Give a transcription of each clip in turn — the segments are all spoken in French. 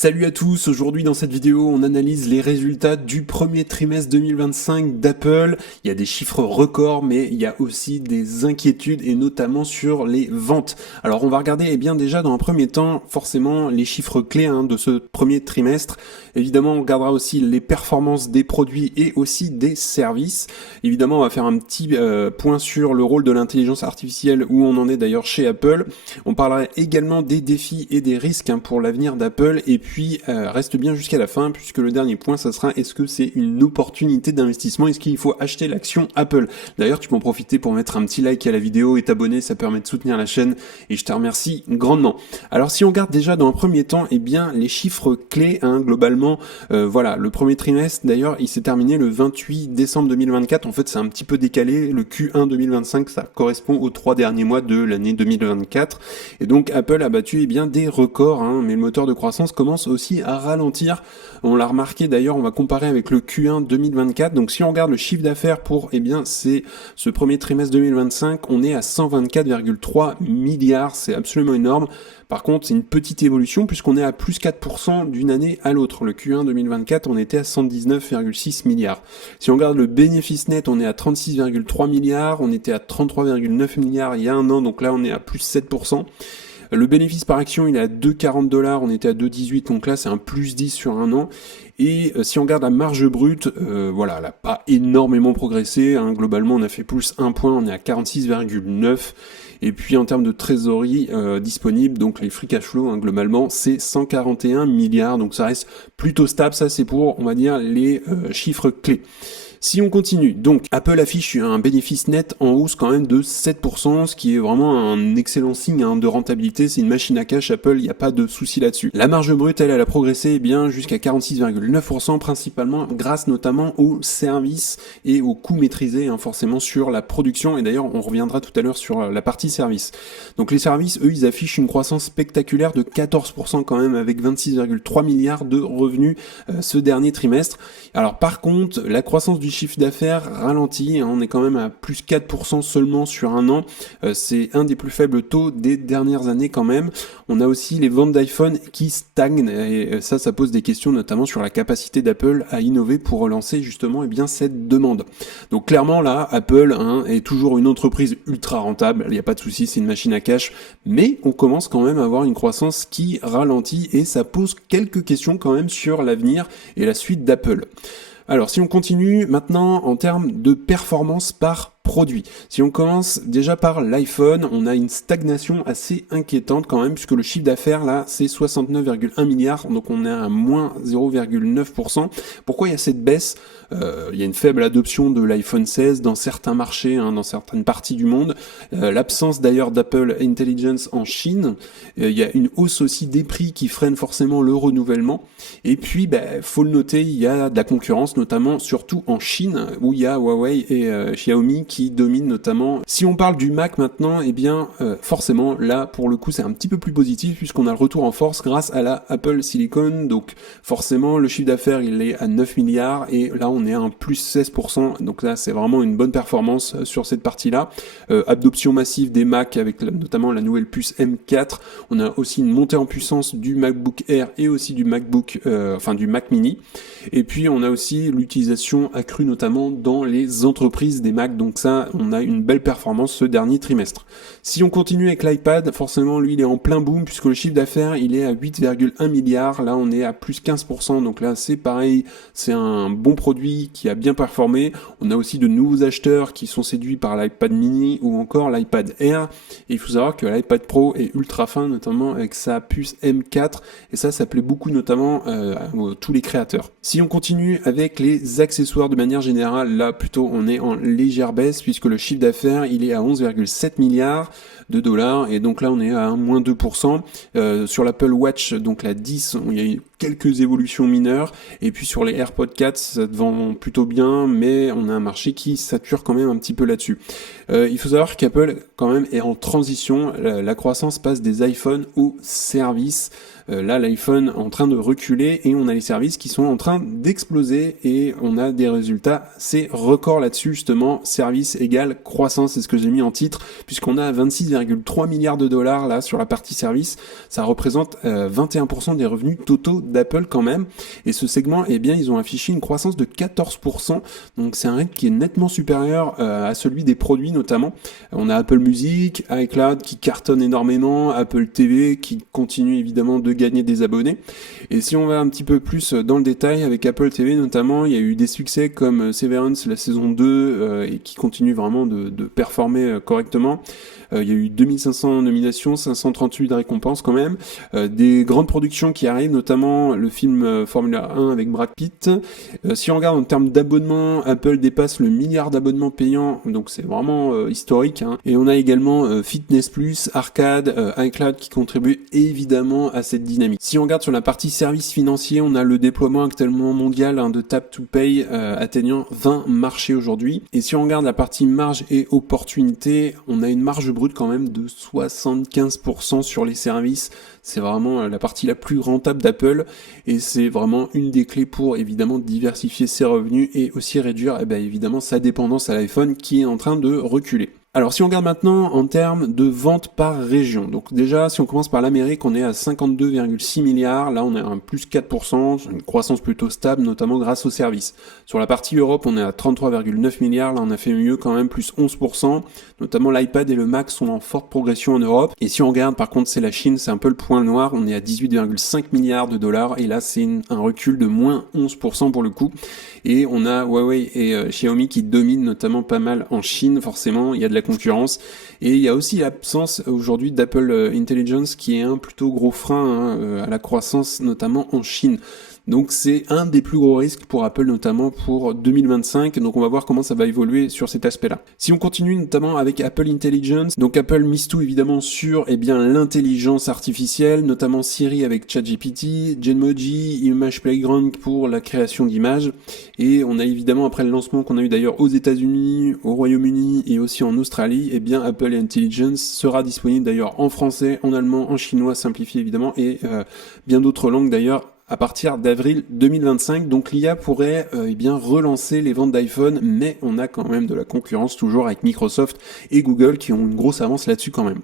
Salut à tous, aujourd'hui dans cette vidéo on analyse les résultats du premier trimestre 2025 d'Apple. Il y a des chiffres records mais il y a aussi des inquiétudes et notamment sur les ventes. Alors on va regarder bien déjà dans un premier temps forcément les chiffres clés de ce premier trimestre. Évidemment on regardera aussi les performances des produits et aussi des services. Évidemment on va faire un petit point sur le rôle de l'intelligence artificielle où on en est d'ailleurs chez Apple. On parlera également des défis et des risques pour l'avenir d'Apple et puis reste bien jusqu'à la fin puisque le dernier point ça sera est-ce que c'est une opportunité d'investissement, est-ce qu'il faut acheter l'action Apple. D'ailleurs tu peux en profiter pour mettre un petit like à la vidéo et t'abonner, ça permet de soutenir la chaîne et je te remercie grandement. Alors si on regarde déjà dans un premier temps bien les chiffres clés globalement, voilà, le premier trimestre d'ailleurs il s'est terminé le 28 décembre 2024, en fait c'est un petit peu décalé, le Q1 2025 ça correspond aux 3 derniers mois de l'année 2024 et donc Apple a battu des records, mais le moteur de croissance commence aussi à ralentir. On l'a remarqué d'ailleurs, on va comparer avec le Q1 2024. Donc si on regarde le chiffre d'affaires pour c'est ce premier trimestre 2025, on est à 124,3 milliards, c'est absolument énorme. Par contre, c'est une petite évolution puisqu'on est à plus 4% d'une année à l'autre. Le Q1 2024, on était à 119,6 milliards. Si on regarde le bénéfice net, on est à 36,3 milliards, on était à 33,9 milliards il y a un an, donc là on est à plus 7%. Le bénéfice par action, il est à 2,40$, on était à 2,18$, donc là c'est un plus 10 sur un an. Et si on regarde la marge brute, voilà, elle n'a pas énormément progressé, globalement on a fait plus 1 point, on est à 46,9$. Et puis en termes de trésorerie disponible, donc les free cash flow, globalement, c'est 141 milliards, donc ça reste plutôt stable, ça c'est pour, on va dire, les chiffres clés. Si on continue, donc Apple affiche un bénéfice net en hausse quand même de 7%, ce qui est vraiment un excellent signe de rentabilité. C'est une machine à cash Apple, il n'y a pas de souci là-dessus. La marge brute, elle a progressé jusqu'à 46,9%, principalement grâce notamment aux services et aux coûts maîtrisés forcément sur la production. Et d'ailleurs, on reviendra tout à l'heure sur la partie service. Donc les services, eux, ils affichent une croissance spectaculaire de 14% quand même, avec 26,3 milliards de revenus ce dernier trimestre. Alors par contre, la croissance du chiffre d'affaires ralentit, on est quand même à plus 4% seulement sur un an, c'est un des plus faibles taux des dernières années quand même. On a aussi les ventes d'iPhone qui stagnent et ça pose des questions notamment sur la capacité d'Apple à innover pour relancer justement cette demande. Donc clairement là, Apple est toujours une entreprise ultra rentable, il n'y a pas de souci, c'est une machine à cash, mais on commence quand même à avoir une croissance qui ralentit et ça pose quelques questions quand même sur l'avenir et la suite d'Apple. Alors si on continue maintenant en termes de performance par produit. Si on commence déjà par l'iPhone, on a une stagnation assez inquiétante quand même puisque le chiffre d'affaires là c'est 69,1 milliards, donc on est à moins 0,9%. Pourquoi il y a cette baisse ? Il y a une faible adoption de l'iPhone 16 dans certains marchés, dans certaines parties du monde. L'absence d'ailleurs d'Apple Intelligence en Chine. Il y a une hausse aussi des prix qui freine forcément le renouvellement. Et puis, faut le noter, il y a de la concurrence, notamment surtout en Chine, où il y a Huawei et Xiaomi qui dominent notamment. Si on parle du Mac maintenant, forcément, là, pour le coup, c'est un petit peu plus positif puisqu'on a le retour en force grâce à la Apple Silicon. Donc, forcément, le chiffre d'affaires, il est à 9 milliards et là, on est à un plus 16%, donc là c'est vraiment une bonne performance sur cette partie-là. Adoption massive des Mac avec notamment la nouvelle puce M4. On a aussi une montée en puissance du MacBook Air et aussi du du Mac Mini. Et puis on a aussi l'utilisation accrue notamment dans les entreprises des Mac, donc ça on a une belle performance ce dernier trimestre. Si on continue avec l'iPad, forcément lui il est en plein boom puisque le chiffre d'affaires il est à 8,1 milliards, là on est à plus 15%, donc là c'est pareil, c'est un bon produit qui a bien performé. On a aussi de nouveaux acheteurs qui sont séduits par l'iPad mini ou encore l'iPad Air. Et il faut savoir que l'iPad Pro est ultra fin, notamment avec sa puce M4. Et ça plaît beaucoup notamment à tous les créateurs. Si on continue avec les accessoires de manière générale, là plutôt on est en légère baisse puisque le chiffre d'affaires il est à 11,7 milliards de dollars et donc là on est à moins 2%. Sur l'Apple Watch, donc la 10, il y a eu quelques évolutions mineures et puis sur les AirPods 4 ça vend plutôt bien, mais on a un marché qui sature quand même un petit peu là-dessus. Il faut savoir qu'Apple quand même est en transition, la croissance passe des iPhones aux services. Là l'iPhone est en train de reculer et on a les services qui sont en train d'exploser et on a des résultats assez records là-dessus justement, services services égale croissance, c'est ce que j'ai mis en titre, puisqu'on a 26,3 milliards de dollars là sur la partie service. Ça représente 21% des revenus totaux d'Apple quand même. Et ce segment, eh bien, ils ont affiché une croissance de 14%. Donc c'est un rythme qui est nettement supérieur à celui des produits notamment. On a Apple Music, iCloud qui cartonne énormément, Apple TV qui continue évidemment de gagner des abonnés. Et si on va un petit peu plus dans le détail avec Apple TV notamment, il y a eu des succès comme Severance la saison 2 et qui continue vraiment de performer correctement. Il y a eu 2500 nominations, 538 récompenses quand même. Des grandes productions qui arrivent, notamment le film Formula 1 avec Brad Pitt. Si on regarde en termes d'abonnements, Apple dépasse le milliard d'abonnements payants, donc c'est vraiment historique. Hein. Et on a également Fitness Plus, Arcade, iCloud qui contribuent évidemment à cette dynamique. Si on regarde sur la partie services financiers, on a le déploiement actuellement mondial de Tap to Pay atteignant 20 marchés aujourd'hui. Et si on regarde la partie marge et opportunité, on a une marge brute quand même de 75% sur les services. C'est vraiment la partie la plus rentable d'Apple et c'est vraiment une des clés pour évidemment diversifier ses revenus et aussi réduire évidemment sa dépendance à l'iPhone qui est en train de reculer. Alors si on regarde maintenant en termes de ventes par région, donc déjà si on commence par l'Amérique, on est à 52,6 milliards, là on est à un plus 4%, une croissance plutôt stable notamment grâce aux services. Sur la partie Europe, on est à 33,9 milliards, là on a fait mieux quand même, plus 11%, notamment l'iPad et le Mac sont en forte progression en Europe. Et si on regarde par contre c'est la Chine, c'est un peu le point noir, on est à 18,5 milliards de dollars et là c'est un recul de moins 11% pour le coup. Et on a Huawei et Xiaomi qui dominent notamment pas mal en Chine, forcément, il y a de la concurrence. Et il y a aussi l'absence aujourd'hui d'Apple Intelligence qui est un plutôt gros frein à la croissance, notamment en Chine. Donc c'est un des plus gros risques pour Apple notamment pour 2025, donc on va voir comment ça va évoluer sur cet aspect-là. Si on continue notamment avec Apple Intelligence, donc Apple mise tout évidemment sur l'intelligence artificielle, notamment Siri avec ChatGPT, Genmoji, Image Playground pour la création d'images, et on a évidemment après le lancement qu'on a eu d'ailleurs aux États-Unis, au Royaume-Uni et aussi en Australie, Apple Intelligence sera disponible d'ailleurs en français, en allemand, en chinois simplifié évidemment et bien d'autres langues d'ailleurs à partir d'avril 2025. Donc l'IA pourrait relancer les ventes d'iPhone, mais on a quand même de la concurrence toujours avec Microsoft et Google qui ont une grosse avance là-dessus quand même.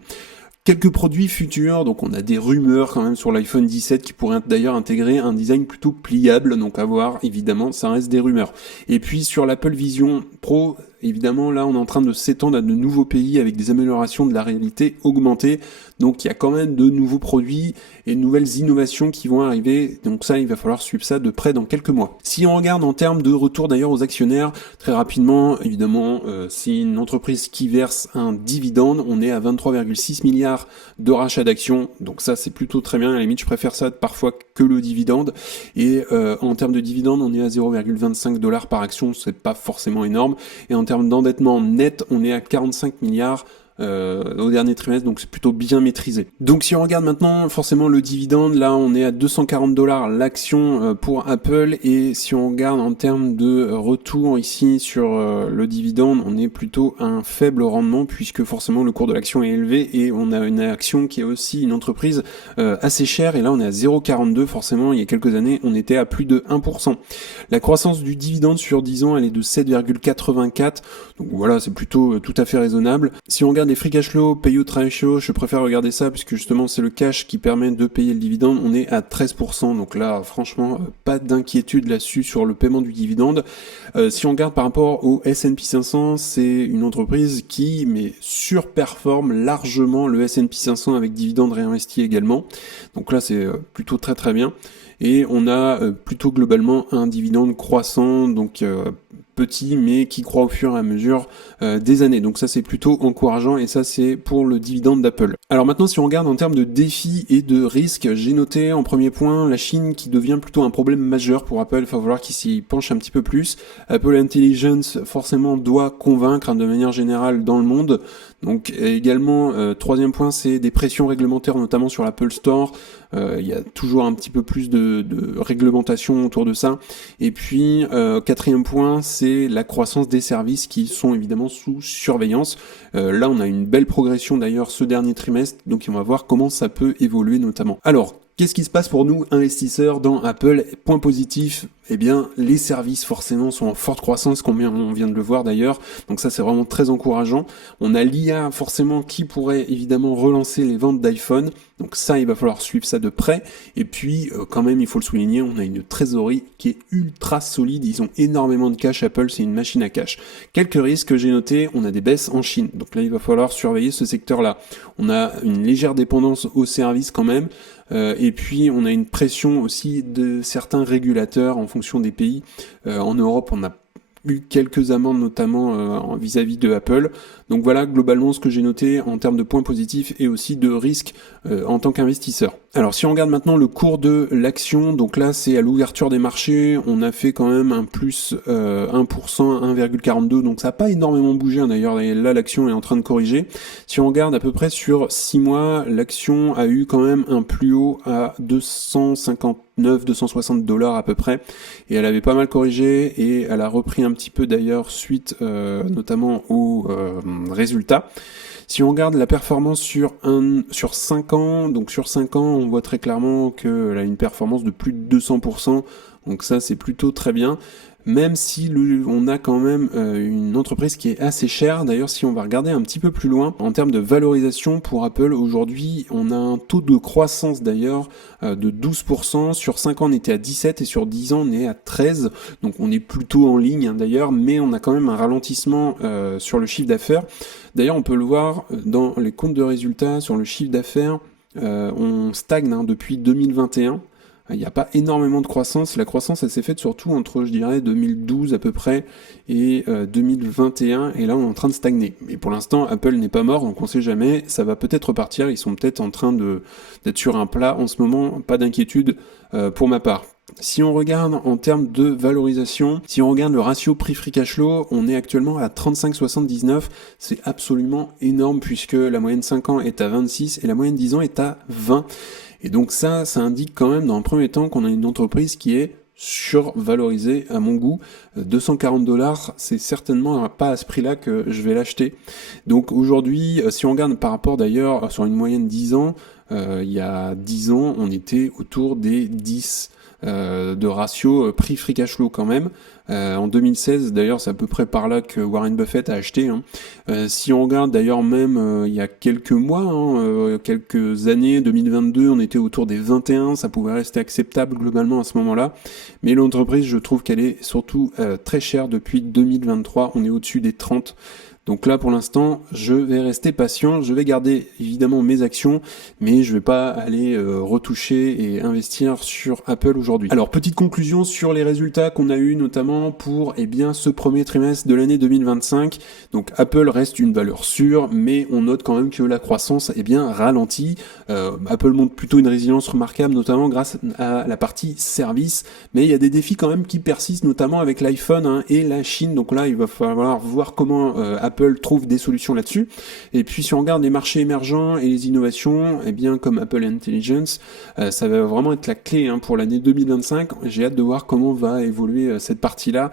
Quelques produits futurs, donc on a des rumeurs quand même sur l'iPhone 17 qui pourrait d'ailleurs intégrer un design plutôt pliable, donc à voir, évidemment, ça reste des rumeurs. Et puis sur l'Apple Vision Pro, évidemment là on est en train de s'étendre à de nouveaux pays avec des améliorations de la réalité augmentée, donc il y a quand même de nouveaux produits et de nouvelles innovations qui vont arriver, donc ça il va falloir suivre ça de près dans quelques mois. Si on regarde en termes de retour d'ailleurs aux actionnaires, très rapidement, évidemment, c'est une entreprise qui verse un dividende, on est à 23,6 milliards de rachat d'actions, donc ça c'est plutôt très bien, à la limite je préfère ça parfois que le dividende, et en termes de dividende on est à 0,25 $ par action, c'est pas forcément énorme, et en termes d'endettement net on est à 45 milliards au dernier trimestre, donc c'est plutôt bien maîtrisé. Donc si on regarde maintenant forcément le dividende, là on est à 240 $ l'action pour Apple, et si on regarde en termes de retour ici sur le dividende, on est plutôt à un faible rendement puisque forcément le cours de l'action est élevé et on a une action qui est aussi une entreprise assez chère, et là on est à 0,42, forcément il y a quelques années on était à plus de 1%. La croissance du dividende sur 10 ans elle est de 7,84, donc voilà c'est plutôt tout à fait raisonnable. Si on regarde des free cash flow, payout ratio, je préfère regarder ça puisque justement c'est le cash qui permet de payer le dividende, on est à 13%, donc là franchement pas d'inquiétude là-dessus sur le paiement du dividende. Si on regarde par rapport au S&P 500, c'est une entreprise qui surperforme largement le S&P 500 avec dividende réinvesti également, donc là c'est plutôt très très bien. Et on a plutôt globalement un dividende croissant, donc petit mais qui croît au fur et à mesure des années. Donc ça c'est plutôt encourageant, et ça c'est pour le dividende d'Apple. Alors maintenant si on regarde en termes de défis et de risques, j'ai noté en premier point la Chine qui devient plutôt un problème majeur pour Apple, il va falloir qu'il s'y penche un petit peu plus. Apple Intelligence forcément doit convaincre de manière générale dans le monde. Donc également, troisième point, c'est des pressions réglementaires, notamment sur l'Apple Store. Il y a toujours un petit peu plus de réglementation autour de ça. Et puis, quatrième point, c'est la croissance des services qui sont évidemment sous surveillance. Là, on a une belle progression d'ailleurs ce dernier trimestre, donc on va voir comment ça peut évoluer notamment. Alors, qu'est-ce qui se passe pour nous, investisseurs, dans Apple? Point positif, eh bien, les services forcément sont en forte croissance, comme on vient de le voir d'ailleurs. Donc ça, c'est vraiment très encourageant. On a l'IA forcément qui pourrait évidemment relancer les ventes d'iPhone. Donc ça, il va falloir suivre ça de près. Et puis, quand même, il faut le souligner, on a une trésorerie qui est ultra solide. Ils ont énormément de cash. Apple, c'est une machine à cash. Quelques risques que j'ai notés, on a des baisses en Chine. Donc là, il va falloir surveiller ce secteur-là. On a une légère dépendance aux services quand même. Et puis on a une pression aussi de certains régulateurs en fonction des pays. En Europe, on a eu quelques amendes notamment vis-à-vis de Apple. Donc voilà globalement ce que j'ai noté en termes de points positifs et aussi de risques en tant qu'investisseur. Alors si on regarde maintenant le cours de l'action, donc là c'est à l'ouverture des marchés, on a fait quand même un plus 1%, 1,42, donc ça n'a pas énormément bougé hein, d'ailleurs, là l'action est en train de corriger. Si on regarde à peu près sur 6 mois, l'action a eu quand même un plus haut à 260 $ à peu près, et elle avait pas mal corrigé et elle a repris un petit peu d'ailleurs suite notamment aux résultats. Si on regarde la performance sur 5 ans, donc sur 5 ans, on voit très clairement qu'elle a une performance de plus de 200%, donc ça c'est plutôt très bien. Même si on a quand même une entreprise qui est assez chère. D'ailleurs, si on va regarder un petit peu plus loin, en termes de valorisation pour Apple, aujourd'hui, on a un taux de croissance d'ailleurs de 12%. Sur 5 ans, on était à 17 et sur 10 ans, on est à 13. Donc on est plutôt en ligne hein, d'ailleurs, mais on a quand même un ralentissement sur le chiffre d'affaires. D'ailleurs, on peut le voir dans les comptes de résultats, sur le chiffre d'affaires, on stagne hein, depuis 2021. Il n'y a pas énormément de croissance. La croissance, elle s'est faite surtout entre, je dirais, 2012 à peu près et 2021. Et là, on est en train de stagner. Mais pour l'instant, Apple n'est pas mort, donc on sait jamais. Ça va peut-être repartir. Ils sont peut-être en train d'être sur un plat en ce moment. Pas d'inquiétude pour ma part. Si on regarde en termes de valorisation, si on regarde le ratio prix-free cash flow, on est actuellement à 35,79. C'est absolument énorme puisque la moyenne 5 ans est à 26 et la moyenne 10 ans est à 20. Et donc ça indique quand même dans un premier temps qu'on a une entreprise qui est survalorisée à mon goût. 240 $, c'est certainement pas à ce prix-là que je vais l'acheter. Donc aujourd'hui, si on regarde par rapport d'ailleurs sur une moyenne 10 ans, il y a 10 ans, on était autour des 10 de ratio prix-free cash flow quand même. En 2016, d'ailleurs, c'est à peu près par là que Warren Buffett a acheté. Hein. Si on regarde d'ailleurs même il y a quelques mois, hein, quelques années, 2022, on était autour des 21, ça pouvait rester acceptable globalement à ce moment-là. Mais l'entreprise, je trouve qu'elle est surtout très chère depuis 2023, on est au-dessus des 30. Donc là, pour l'instant, je vais rester patient. Je vais garder évidemment mes actions, mais je vais pas aller retoucher et investir sur Apple aujourd'hui. Alors, petite conclusion sur les résultats qu'on a eu notamment pour ce premier trimestre de l'année 2025. Donc Apple reste une valeur sûre, mais on note quand même que la croissance ralentit. Apple montre plutôt une résilience remarquable, notamment grâce à la partie service, mais il y a des défis quand même qui persistent, notamment avec l'iPhone hein, et la Chine. Donc là, il va falloir voir comment Apple trouve des solutions là-dessus. Et puis si on regarde les marchés émergents et les innovations, comme Apple Intelligence, ça va vraiment être la clé hein, pour l'année 2025. J'ai hâte de voir comment va évoluer cette partie-là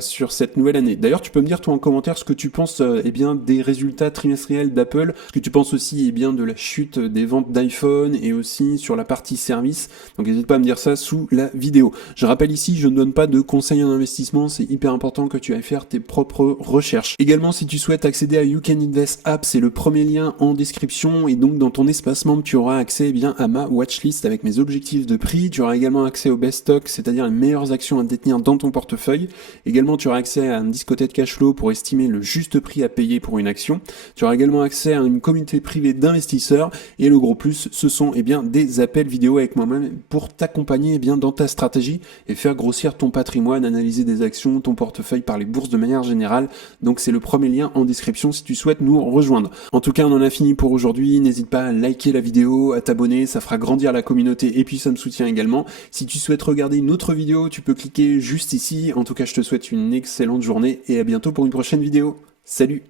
sur cette nouvelle année. D'ailleurs, tu peux me dire toi en commentaire ce que tu penses des résultats trimestriels d'Apple, ce que tu penses aussi de la chute des ventes d'iPhone et aussi sur la partie service. Donc n'hésite pas à me dire ça sous la vidéo. Je rappelle ici, je ne donne pas de conseils en investissement, c'est hyper important que tu ailles faire tes propres recherches. Également, si tu souhaites accéder à You Can Invest App, c'est le premier lien en description et donc dans ton espace membre, tu auras accès à ma watchlist avec mes objectifs de prix. Tu auras également accès au best stock, c'est-à-dire les meilleures actions à détenir dans ton portefeuille. Également, tu auras accès à un discothèque cash flow pour estimer le juste prix à payer pour une action. Tu auras également accès à une communauté privée d'investisseurs et le gros plus, ce sont des appels vidéo avec moi-même pour t'accompagner dans ta stratégie et faire grossir ton patrimoine, analyser des actions, ton portefeuille par les bourses de manière générale. Donc c'est le premier lien en description si tu souhaites nous rejoindre. En tout cas, on en a fini pour aujourd'hui. N'hésite pas à liker la vidéo, à t'abonner, ça fera grandir la communauté et puis ça me soutient également. Si tu souhaites regarder une autre vidéo, tu peux cliquer juste ici. En tout cas, je te souhaite une excellente journée et à bientôt pour une prochaine vidéo. Salut!